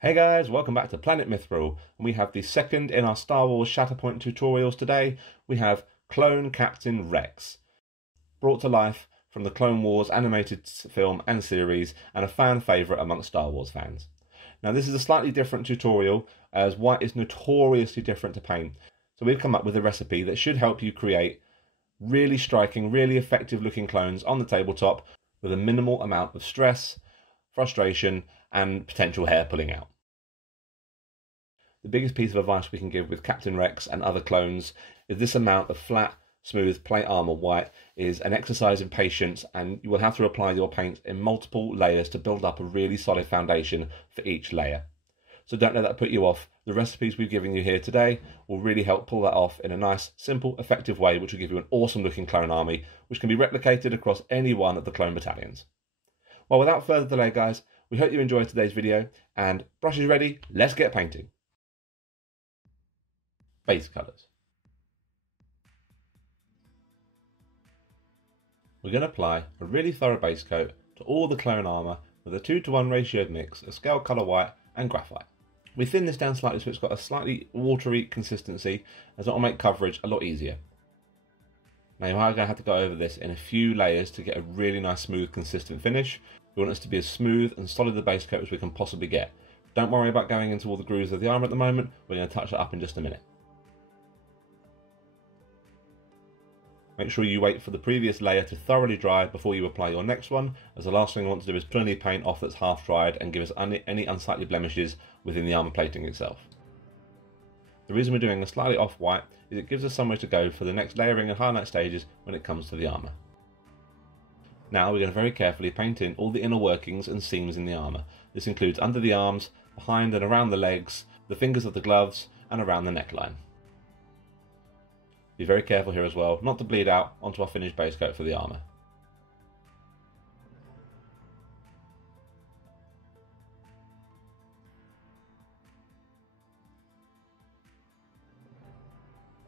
Hey guys, welcome back to Planet Mithril, and we have the second in our Star Wars Shatterpoint tutorials today. We have Clone Captain Rex, brought to life from the Clone Wars animated film and series, and a fan favourite amongst Star Wars fans. Now this is a slightly different tutorial, as white is notoriously different to paint, so we've come up with a recipe that should help you create really striking, really effective looking clones on the tabletop with a minimal amount of stress, frustration, and potential hair pulling out. The biggest piece of advice we can give with Captain Rex and other clones is this amount of flat, smooth plate armour white is an exercise in patience, and you will have to apply your paint in multiple layers to build up a really solid foundation for each layer. So don't let that put you off. The recipes we've given you here today will really help pull that off in a nice, simple, effective way, which will give you an awesome looking clone army, which can be replicated across any one of the clone battalions. Well, without further delay guys, we hope you enjoyed today's video, and brushes ready, let's get painting. Base colours. We're going to apply a really thorough base coat to all the clone armour with a 2:1 ratio mix of scale colour white and graphite. We thin this down slightly so it's got a slightly watery consistency, as that will make coverage a lot easier. Now you are going to have to go over this in a few layers to get a really nice smooth consistent finish. We want this to be as smooth and solid the base coat as we can possibly get. Don't worry about going into all the grooves of the armour at the moment, we're going to touch that up in just a minute. Make sure you wait for the previous layer to thoroughly dry before you apply your next one, as the last thing you want to do is pull any paint off that's half dried and give us any unsightly blemishes within the armour plating itself. The reason we're doing a slightly off-white is it gives us somewhere to go for the next layering and highlight stages when it comes to the armour. Now we're going to very carefully paint in all the inner workings and seams in the armour. This includes under the arms, behind and around the legs, the fingers of the gloves, and around the neckline. Be very careful here as well, not to bleed out onto our finished base coat for the armour.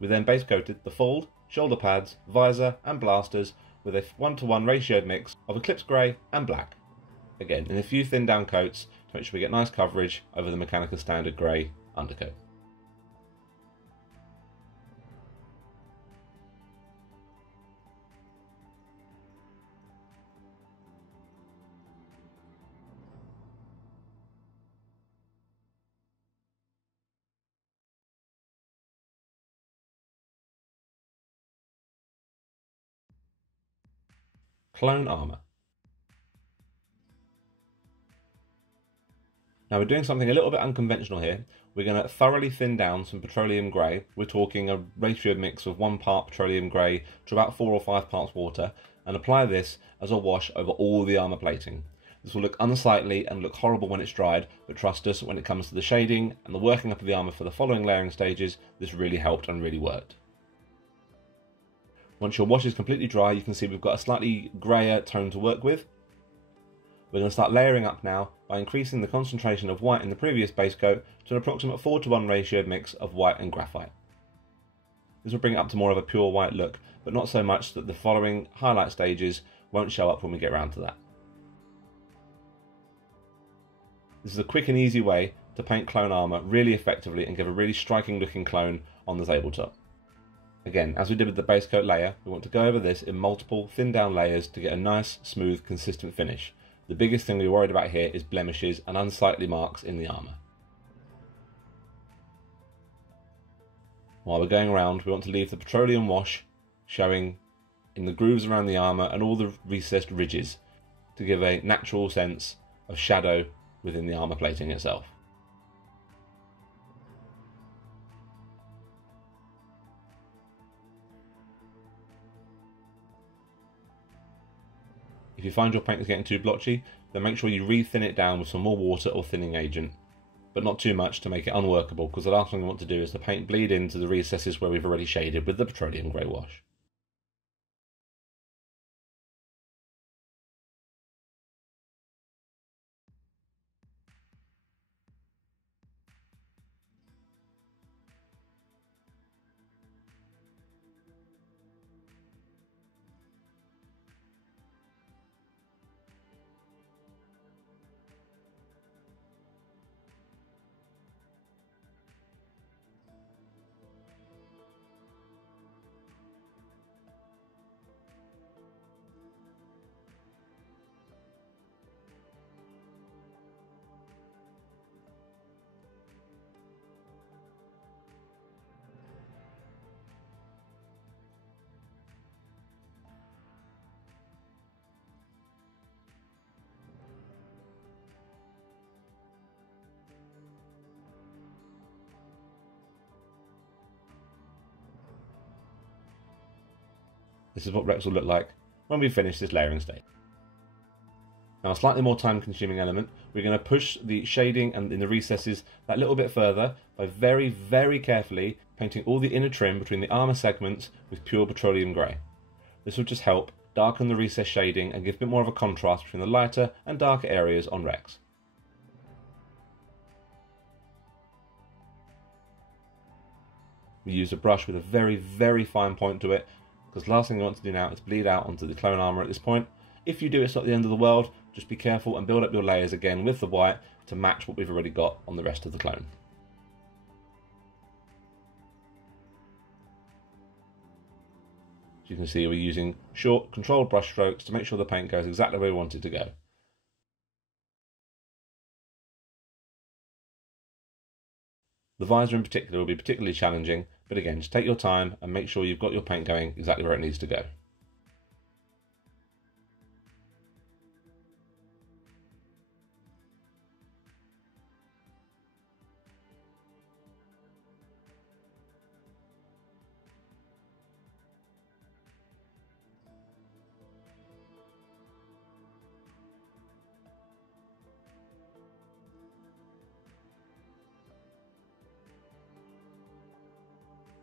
We then base coated the Fauld, shoulder pads, visor and blasters with a 1:1 ratioed mix of Eclipse Grey and Black. Again, in a few thin down coats to make sure we get nice coverage over the Mechanica Standard Grey undercoat. Clone armour. Now we're doing something a little bit unconventional here. We're going to thoroughly thin down some petroleum grey. We're talking a ratio mix of 1 part petroleum grey to about 4 or 5 parts water, and apply this as a wash over all the armour plating. This will look unsightly and look horrible when it's dried, but trust us, when it comes to the shading and the working up of the armour for the following layering stages, this really helped and really worked. Once your wash is completely dry, you can see we've got a slightly greyer tone to work with. We're going to start layering up now by increasing the concentration of white in the previous base coat to an approximate 4:1 ratio mix of white and graphite. This will bring it up to more of a pure white look, but not so much that the following highlight stages won't show up when we get around to that. This is a quick and easy way to paint clone armour really effectively and give a really striking looking clone on the tabletop. Again, as we did with the base coat layer, we want to go over this in multiple thin down layers to get a nice, smooth, consistent finish. The biggest thing we're worried about here is blemishes and unsightly marks in the armour. While we're going around, we want to leave the petroleum wash showing in the grooves around the armour and all the recessed ridges to give a natural sense of shadow within the armour plating itself. If you find your paint is getting too blotchy, then make sure you re-thin it down with some more water or thinning agent, but not too much to make it unworkable, because the last thing we want to do is the paint bleed into the recesses where we've already shaded with the petroleum grey wash. This is what Rex will look like when we finish this layering stage. Now, a slightly more time consuming element, we're going to push the shading and in the recesses that little bit further by very, very carefully painting all the inner trim between the armour segments with pure petroleum grey. This will just help darken the recess shading and give a bit more of a contrast between the lighter and darker areas on Rex. We use a brush with a very, very fine point to it, because the last thing I want to do now is bleed out onto the clone armour at this point. If you do, it's not the end of the world. Just be careful and build up your layers again with the white to match what we've already got on the rest of the clone. As you can see, we're using short, controlled brush strokes to make sure the paint goes exactly where we want it to go. The visor in particular will be particularly challenging, but again, just take your time and make sure you've got your paint going exactly where it needs to go.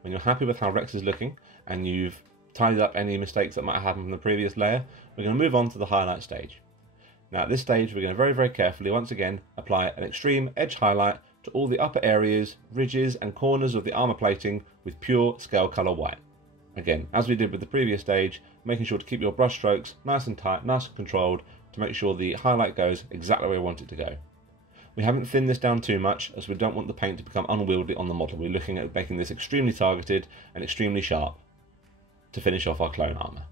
When you're happy with how Rex is looking and you've tidied up any mistakes that might have happened from the previous layer, we're going to move on to the highlight stage. Now at this stage we're going to very, very carefully once again apply an extreme edge highlight to all the upper areas, ridges and corners of the armour plating with pure scale colour white. Again, as we did with the previous stage, making sure to keep your brush strokes nice and tight, nice and controlled to make sure the highlight goes exactly where we want it to go. We haven't thinned this down too much as we don't want the paint to become unwieldy on the model. We're looking at making this extremely targeted and extremely sharp to finish off our clone armour.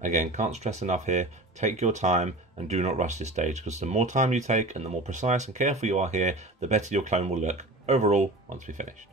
Again, can't stress enough here, take your time and do not rush this stage, because the more time you take and the more precise and careful you are here, the better your clone will look overall once we're finished.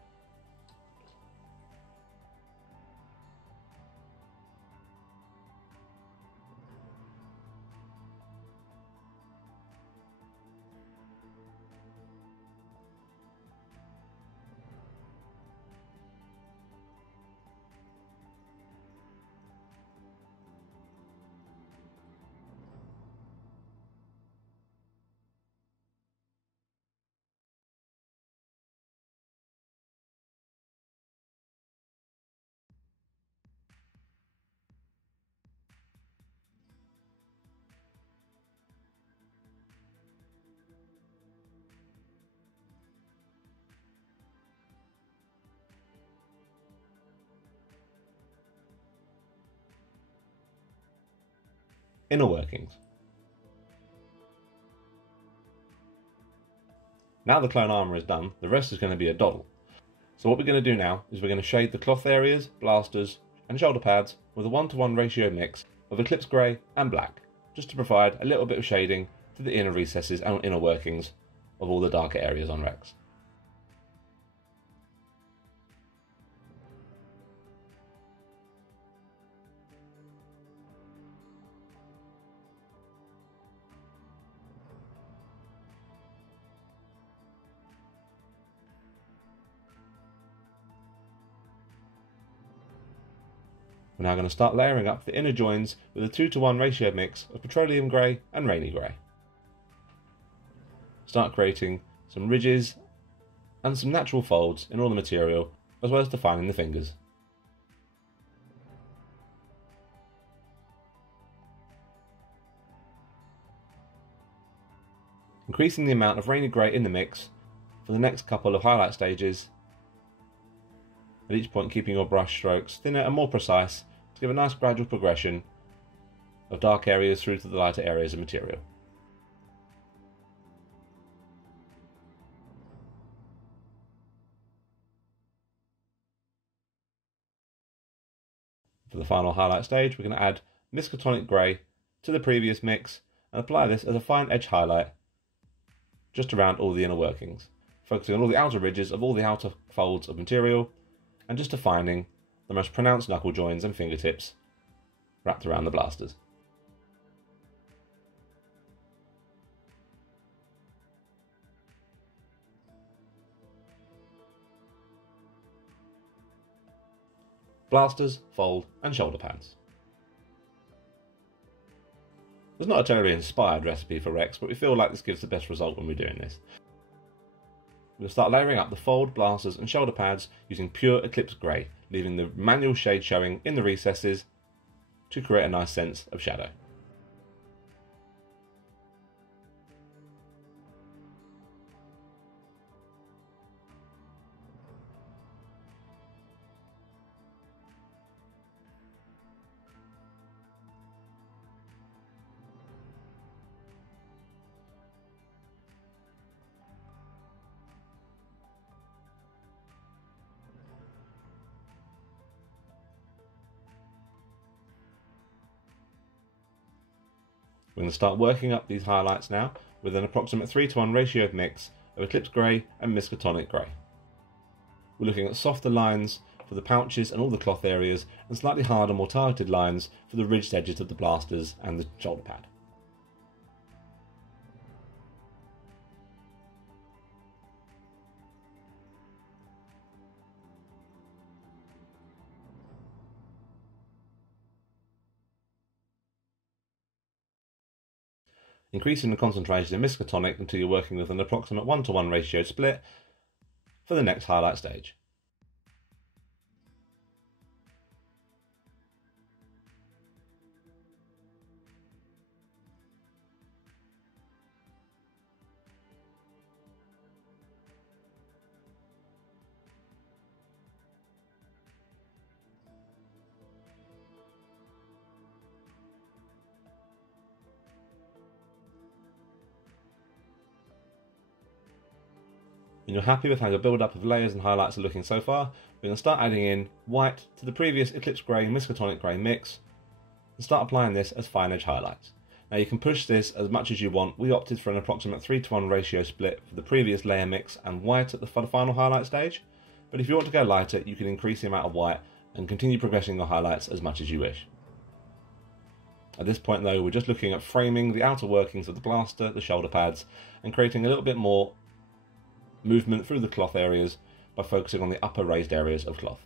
Inner workings. Now the clone armour is done, the rest is going to be a doddle. So what we're going to do now is we're going to shade the cloth areas, blasters and shoulder pads with a 1:1 ratio mix of Eclipse Grey and Black, just to provide a little bit of shading to the inner recesses and inner workings of all the darker areas on Rex. We're now going to start layering up the inner joins with a 2:1 ratio mix of Petroleum Grey and Rainy Grey. Start creating some ridges and some natural folds in all the material, as well as defining the fingers. Increasing the amount of Rainy Grey in the mix for the next couple of highlight stages, at each point keeping your brush strokes thinner and more precise to give a nice gradual progression of dark areas through to the lighter areas of material. For the final highlight stage, we're going to add Miskatonic Grey to the previous mix and apply this as a fine edge highlight just around all the inner workings, focusing on all the outer ridges of all the outer folds of material and just defining the most pronounced knuckle joins and fingertips wrapped around the blasters. blasters, fold and shoulder pads. It's not a terribly inspired recipe for Rex, but we feel like this gives the best result when we're doing this. We'll start layering up the fold, blasters and shoulder pads using pure Eclipse Grey, leaving the manual shade showing in the recesses to create a nice sense of shadow. We're going to start working up these highlights now with an approximate 3:1 ratio mix of Eclipse Grey and Miskatonic Grey. We're looking at softer lines for the pouches and all the cloth areas, and slightly harder, more targeted lines for the ridged edges of the blasters and the shoulder pad. Increasing the concentration in Miskatonic until you're working with an approximate 1:1 ratio split for the next highlight stage. When you're happy with how your build-up of layers and highlights are looking so far, we're going to start adding in white to the previous Eclipse Grey and Miskatonic Grey mix and start applying this as fine edge highlights. Now you can push this as much as you want. We opted for an approximate 3:1 ratio split for the previous layer mix and white at the final highlight stage, but if you want to go lighter, you can increase the amount of white and continue progressing your highlights as much as you wish. At this point though, we're just looking at framing the outer workings of the blaster, the shoulder pads, and creating a little bit more movement through the cloth areas by focusing on the upper raised areas of cloth.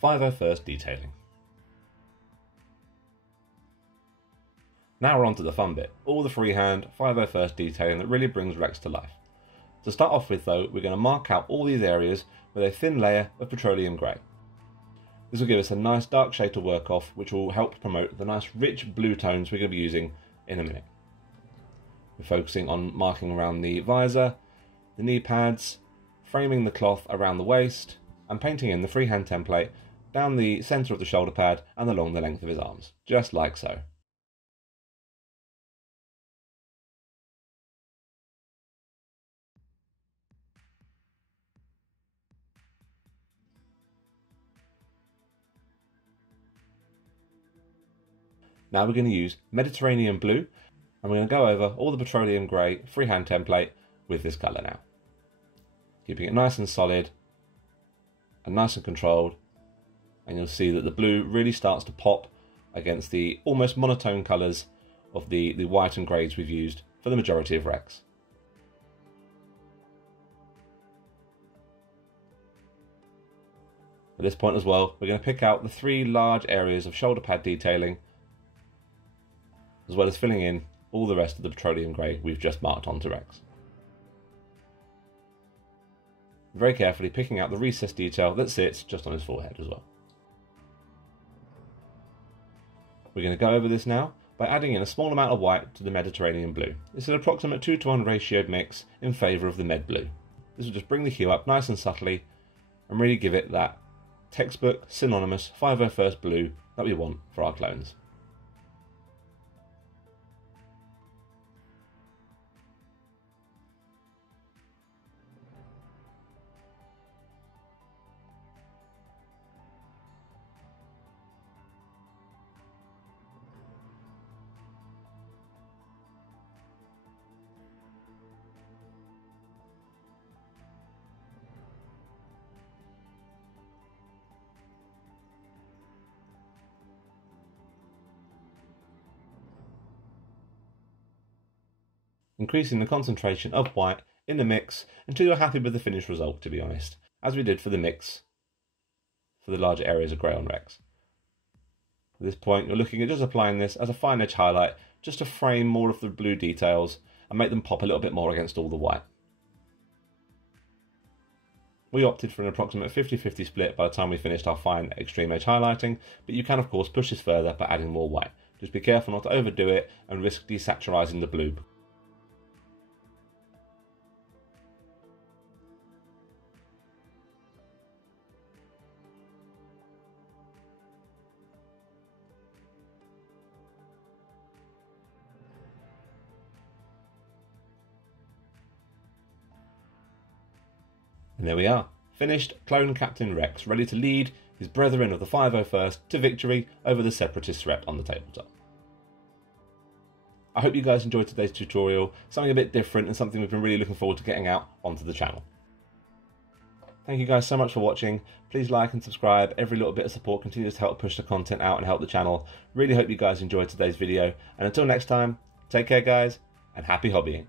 .501st detailing. Now we're on to the fun bit, all the freehand .501st detailing that really brings Rex to life. To start off with though, we're going to mark out all these areas with a thin layer of petroleum grey. This will give us a nice dark shade to work off, which will help promote the nice rich blue tones we're going to be using in a minute. We're focusing on marking around the visor, the knee pads, framing the cloth around the waist, and painting in the freehand template down the centre of the shoulder pad and along the length of his arms, just like so. Now we're going to use Mediterranean blue, and we're going to go over all the petroleum grey freehand template with this colour now. Keeping it nice and solid and nice and controlled, and you'll see that the blue really starts to pop against the almost monotone colours of the white and greys we've used for the majority of Rex. At this point as well, we're going to pick out the 3 large areas of shoulder pad detailing, as well as filling in all the rest of the petroleum grey we've just marked onto Rex. Very carefully picking out the recessed detail that sits just on his forehead as well. We're going to go over this now by adding in a small amount of white to the Mediterranean blue. It's an approximate 2:1 ratioed mix in favour of the Med blue. This will just bring the hue up nice and subtly and really give it that textbook synonymous 501st blue that we want for our clones. Increasing the concentration of white in the mix until you're happy with the finished result, to be honest, as we did for the mix for the larger areas of grey on Rex. At this point, you're looking at just applying this as a fine edge highlight, just to frame more of the blue details and make them pop a little bit more against all the white. We opted for an approximate 50-50 split by the time we finished our fine extreme edge highlighting, but you can of course push this further by adding more white. Just be careful not to overdo it and risk desaturizing the blue. And there we are, finished Clone Captain Rex, ready to lead his brethren of the 501st to victory over the Separatist threat on the tabletop. I hope you guys enjoyed today's tutorial, something a bit different and something we've been really looking forward to getting out onto the channel. Thank you guys so much for watching. Please like and subscribe. Every little bit of support continues to help push the content out and help the channel. Really hope you guys enjoyed today's video, and until next time, take care guys, and happy hobbying.